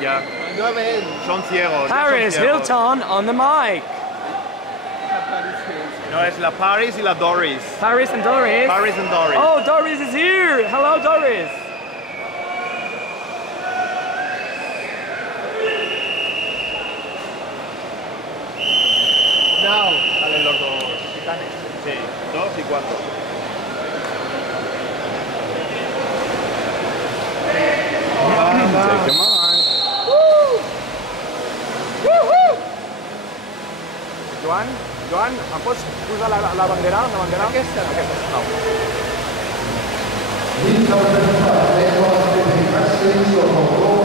ya. No ven. Son ciegos. ya son Paris ciegos. Hilton on the mic. No, es la Paris y la Doris. Paris and Doris. Paris and Doris. Oh, Doris is here. Hello, Doris. Now. Salen los dos titanes. Sí, 2 y 4. Take them on. Joan, em pots posar la bandera? La bandera? Aquesta. No. Dins del 35, l'aigua de wrestling,